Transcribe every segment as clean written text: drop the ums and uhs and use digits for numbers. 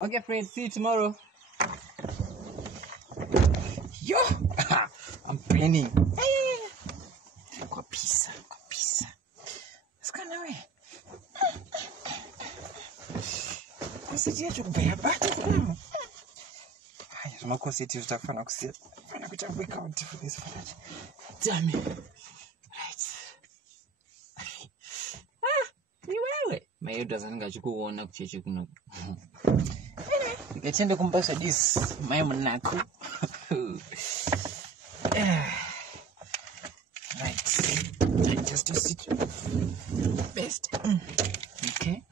Okay, friends, see you tomorrow. Yo, I'm planning. Hey, got pizza. Let's go now. What's the deal? You bear back to them. I just want to see you stuff and I'll see it. I'm going to wake up for this footage. Damn it. Right. You wear it. My head doesn't get you go on up to you. Getting the compass at this, my monaco. Right, just to sit best. Okay,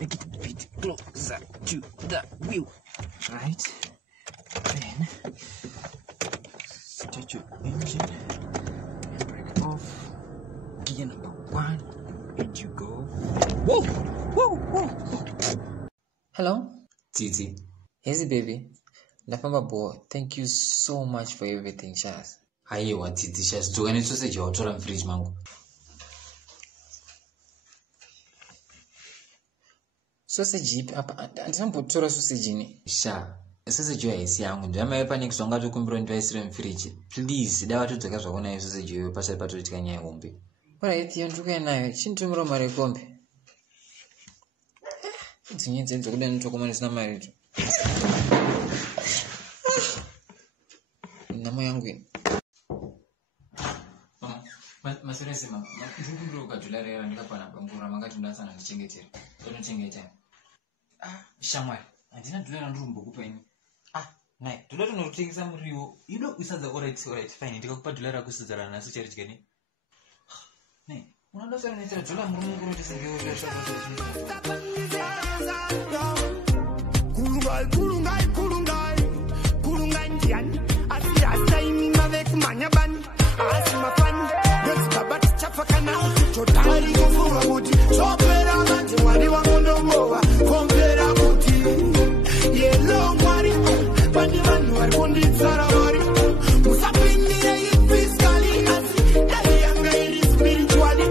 make it a bit closer to the wheel. Right, then start your engine and break off. Gear number 1, and you go. Whoa. Hello, Titi. easy baby. Lafamba boy, thank you so much for everything, Shaz. Haiwa Titi, Shaz. Tukane sausage watora fridge mangu. Sausage ipi apa andisambotora sausage ni. Sha, sausage haisi yangu. Ndiyama yepa nikisonga tukumbiro ndivaisire mfridge. Please, dawa tudzoka zvakona iyo sausage iyo pasari patoitika nyaya hombe. Alright, yonduka nayo. Chintumira mari kombe. Dzinye kuda nitokoma ndisina mari tu. Namo yangu ini. Maserese mama, ndikumbiro ukadhularera ndikapana bangura mangati ndasana ndichengetera. Tonochengeta. Shamwari, handina dhulera ndirumbokupa ini. Nai, dhulera norutengesa muriwo. Usadza alright, fine. Ndikakupa dhulera kusidzana naso charidya ni. Nai, unoda sara netera dhulera murume kuroti sengewe Kulungai ndiani asiasa imima veku manyabani asimafani wezibabati chapakana utotari kufunga kuti chopera manje mwari wangondongova kompera kuti yelo mwari pani vanhu vari kunditsara vari musapindire ifiskali asi dai yanga iri spirituali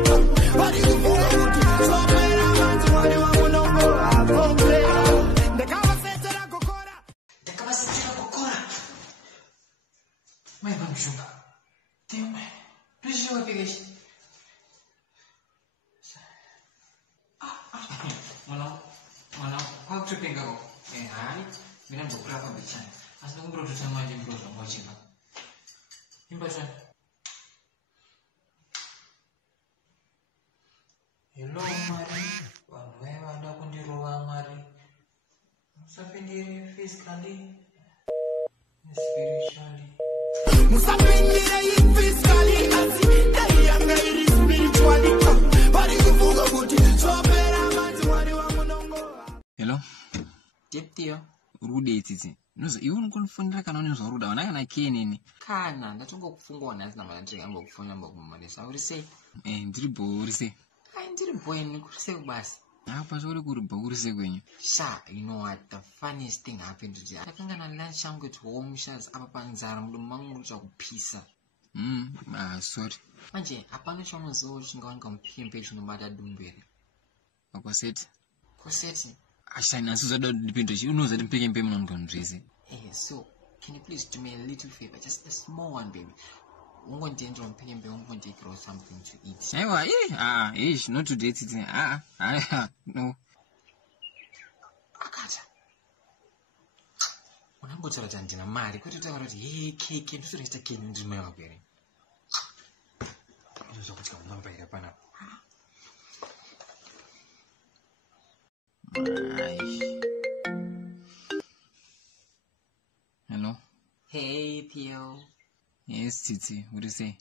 vari kufunga kuti chopera manje mwari wangondongova kompera ndakavasetera kokora. Mãe, vamos jogar. Tem mãe. Tu já vai pegar este. Mano, qual que tu pega? Ai, me lembro para fazer bichão. Mas não broto também mais de broto, mais de mal. Embaixo. Hello, Mari. Quando é vai dar com de rua, Mari. Não sabe de physically, spiritually. Musapindire ifiskali asi dai yanga iri spirituali vari kufunga kuti chopera manje mwari wangondongova. Hello. Teptio. Rude Titi. Noza iwe unokonfundira kana unozwa ruda wana kana kenini? Kana ndatongokufunga nhasi namatandiri yangu kufunda mbakumamalisa. Uri sei? Ndiri bo uri sei? Ndiri bo ini kuri sei basi. Apa zvori kuri bo uri sei kwenyu? Sha, you know what the funniest thing happened today. Takanga na lunch yangu at home Shaz apa panzara mudomo mangu muri chakupisa. Sorry. Manje apano chaunoziva chingawanika mupembe chinobata dumbere. Wakoseti? Koseti. Ashani asizvada dipendo chi unoza ndipeke mpembe nongonzvese. So can you please do me a little favor, just a small one baby. Ungondiendera mupembe ungondiekerawo something to eat. Aiwa, not today Titi. No. Akata. Unangotaura kuti handina mari kwete kutaura kuti keke ndotoreita keke ndiri mai wako here. Ndozva kuti kamunombaira panapa. Hello. Hey Theo. Yes Titi, uri sei?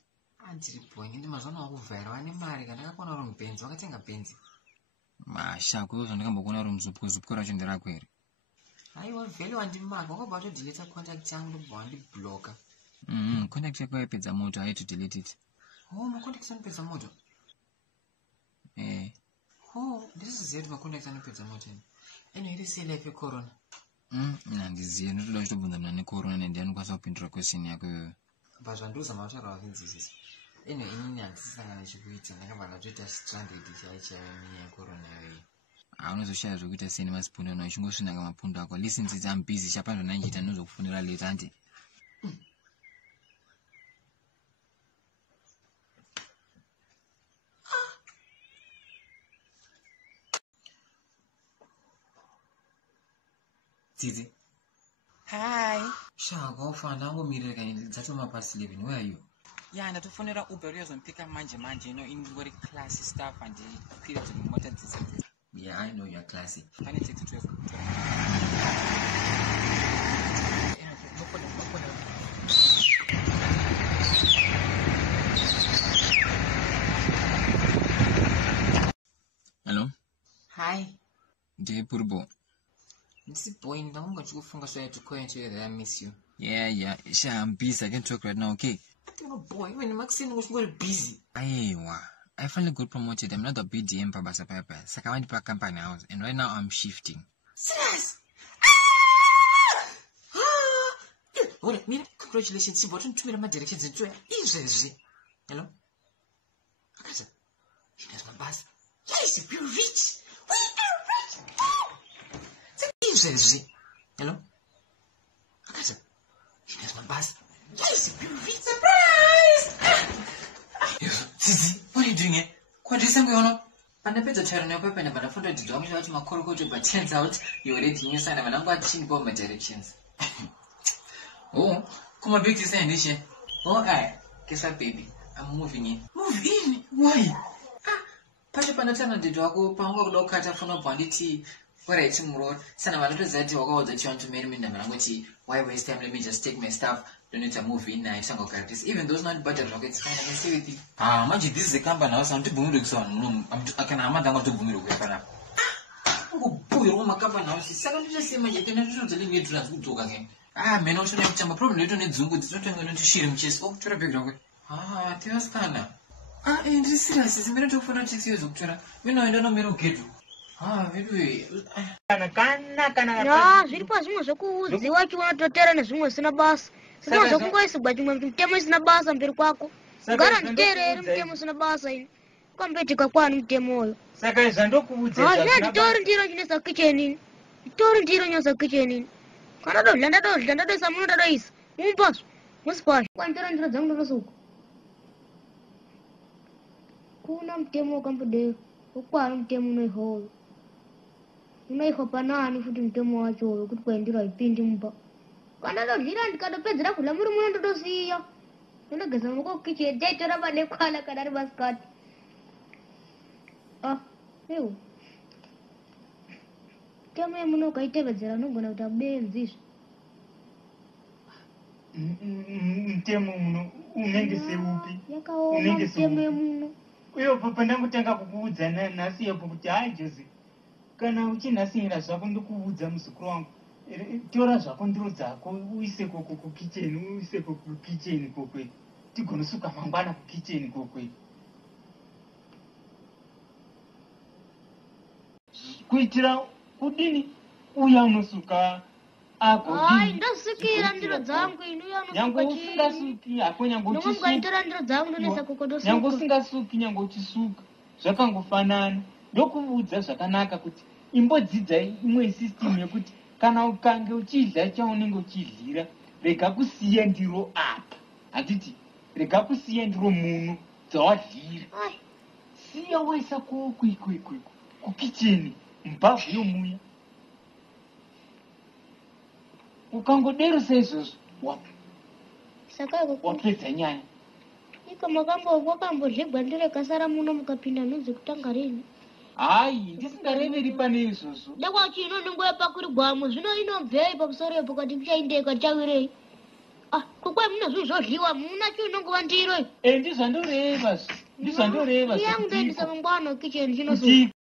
Ndiri bwenge ndimazvana wakuvhaira wane mari kana ndakakona uri mubenzi wakatenga benzi. Mashako zvandakambokona uri muzupuzupko racho nderako here. Aiwa vhele wandimaka wakabva watodileta contact yangu ndobva wandibloka. Contact yako yapedza moto haiti delete it. Macontact anopedza moto? Ndisiziva kuti macontact anopedza moto. Iri sei life yecorona? Handizivi, ndotoda kuchitobvunza muna necorona nendiani kwanisa kupindura question yako iyoyo. Zvandozama kutaura wakinzwisisa. Inini handisisangana chikuita ndakabva ndatoita stranded chaichaiyo yecorona iyoyi. Unozoshaya zvokuita sei nemasipuni ono uchingosvinanga mapundu ako. Listen tsitsi, I'm busy. Chapandwa nanjita ndinozokufunira later anti. Tsitsi. Hi. Shaka ufanda angomirira kani dzatoma past 11. Where are you? Yeah, ndatofonera Uber uyozompika manje, ingori classy stuff and kwira dzimota dzese. Yeah, I know you're classy. Pane taxi 12. Hello? Hi. Purbo. This is boy, don't go to funga so to call into that I miss you. Yeah. Sha, I'm busy. I can talk right now, okay? I don't know, boy. When Maxine was very busy. I finally got promoted. I'm not a BDM for Basa Papa. Sakawandi Park Company House. And right now I'm shifting. Serious? Well, congratulations. See, what to me my directions into it. Hello? Akasa. He knows my boss. Yes, we're rich. We are rich. Hello? Akasa. He knows my boss. Yes, we're rich. Surprise! Sisi, what are you doing here? What is something on? And I bet the turn up and I found the dog out my corridor, but turns out you're already new sign of an unwatching bomb directions. Oh, come a big to say this year. Oh, guess what, baby? I'm moving in. Move in? Why? Pachapanatana the dog, Pango Locata for no banditi. Where I some road, son of a little that you go that you want to marry me in the Malangochi. Why waste time? Let me just take my stuff. Don't need to move in. I sang characters. Even those not better rockets, fine. I can see with it. Magic, this is a company house. I'm to boom son. I can amanda to boom weapon. Oh, boy, my company house is second just say magic and I'm to leave me to talk again. Men also have some problem. You don't need Zoom with something going to sheer him chest. Oh, try a big rocket. Teoscana. And this is a minute for 6 years of Tara. We know I don't know me to get you. No, zviri pazvimwe kuudziwa chiwanototera nezvimwe zvisina basa. Saka zvokungoiswa chimwe mutemo isina basa mberi kwako. Gara nditeereri mutemo usina basa ini. Ukamboitika kwani mutemo uyo. Saka izvo ndokuudza. Nditori ndiro chinesa kitchen ini. Nditori ndiro chinesa kitchen ini. Kana ndadoisa muno ndadoisa. Mumpaswa. Musipasha. Kwanitora ndiro dzangu ndotosuka. Kuna mutemo wakambodero. Ukwari mutemo unoihoyo. Unoiho panani futi mutemo wacho uyo kuti kwaindiro haipindi mumba. Kana ndodyira ndikatopedzera kudya muri muno ndotosiya. Ndogeza maoko kukicheni chaitora madekwana kana ari masikati. Ewo. Mutemo yemuno ukaitevedzera unogona kuti abenzizve. Mutemo muno unenge seupi? Yakaoma mutemo yemuno. Uyo pandangotanga kukuudza nhasi yepo kuti hai Jose, kana uchinhasira zvako ndokuudza muzukuru wangu, tora zvako ndiro dzako uise koko kukicheni, uise koko kukicheni kokwe, tigonosuka mangwana kukicheni kokwe. Kuitira kudini uya unosuka Ai, ndosukira ndiro dzangu ino uya unosuka nyango usingasuki hako nyango uchisuka. Ndongaitora ndiro dzangu ndonesa kokodosuka. Nyango usingasuki nyango uchisuka. Zvakangofanana. Ndokuudza zvakanaka kuti imbodzidza imwe system yekuti kana ukange uchidya chaunenge uchidlira rega kusiya ndiro apa. Hatiti rega kusiya ndiro muno dzawadlira. Siya waisa kukicheni mbavhu yomuya. Ukangodero saizvozvo wapedza nyaya. Iko makambozvigwa ndiro ikasara muno mukapinda nhunzi kutanga rini? Hai, ndisingareveri pane izvozvo. Ndakwachino ningoya pakuri gwamo zvino inobvei pamusoro yepo kati ndichaindeka chawirei. Kukwai muna zvinhu zvodliwa muna chiunongova ndiro. Ndizvandoreva. Yangu ndoendesa mangwana kicheni chinosuka.